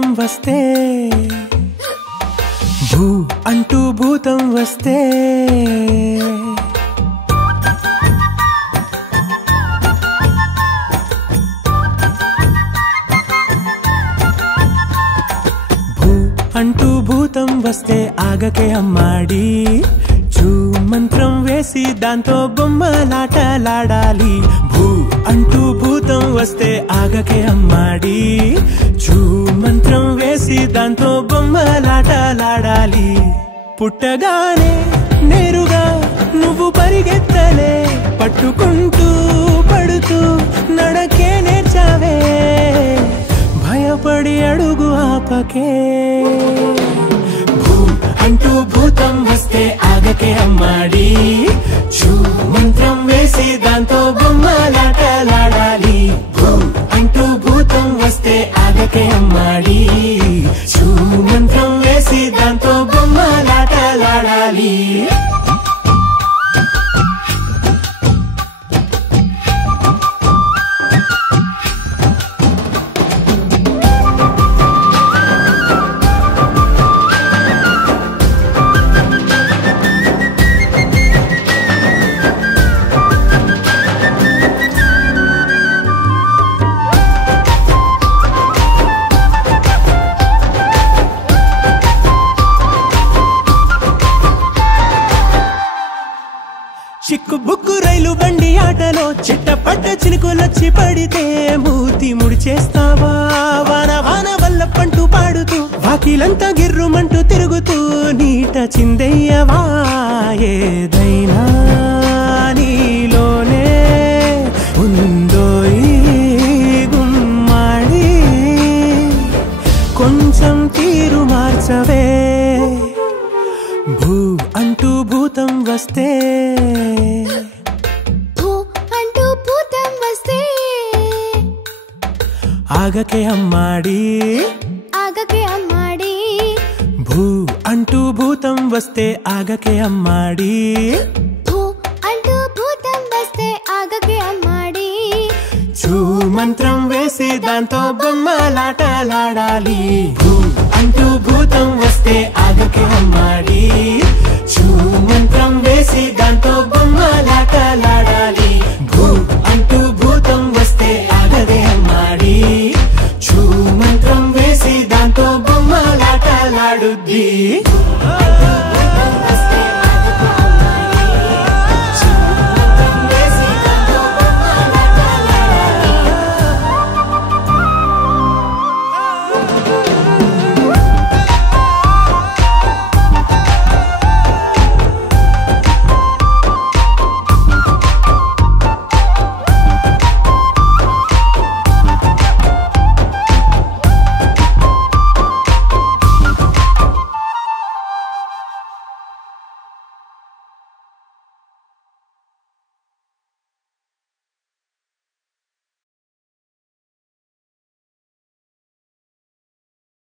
భూతం వస్తే భూ అంటూ భూతం వస్తే భూ అంటూ భూతం వస్తే ఆగకే అమ్మాడి చూ మంత్రం వేసి దాంతో బొమ్మలాటలాడాలి భూ అంటూ భూతం వస్తే ఆగకే అమ్మాడి చూ మంత్రం వేసి దాంతో బొమ్మలాటలాడాలి పుట్టగానే నేరుగా నువ్వు పరిగెత్తలే పట్టుకుంటూ పడుతూ నడకే నేర్చావే భయపడి అడుగు ఆపకే భూ అంటూ భూతం వస్తే ఆగకే అమ్మాడి చూ మంత్రం వేసి దాంతో బొమ్మలాటలాడాలి భూ అంటూ భూతం వస్తే ఆగకే అమ్మాడి చూ మంత్రం వేసి దాంతో బొమ్మలాటలాడాలి చిక్కు బుక్కు రైలు బండి ఆటలో చిట్టపట్ట చినుకులొచ్చి పడితే మూతి ముడిచేస్తావా వాన వాన వల్ల పంటూ పాడుతూ వాకిలంతా గిర్రుమంటూ తిరుగుతూ నీట చిందయ్యవా ఏదైనా నీలోనే ఉందో ఈ గుమ్మాడి కొంచెం తీరు మార్చవే భూ అంటూ భూతం వస్తే ఆగకే అమ్మాడి భూ అంటూ భూతం వస్తే ఆగకే అమ్మాడి చూ మంత్రం వేసి దాంతో బొమ్మలాటలాడాలి భూ అంటూ భూతం వస్తే ఆగకే అమ్మాడి చూ మంత్రం వేసి దాంతో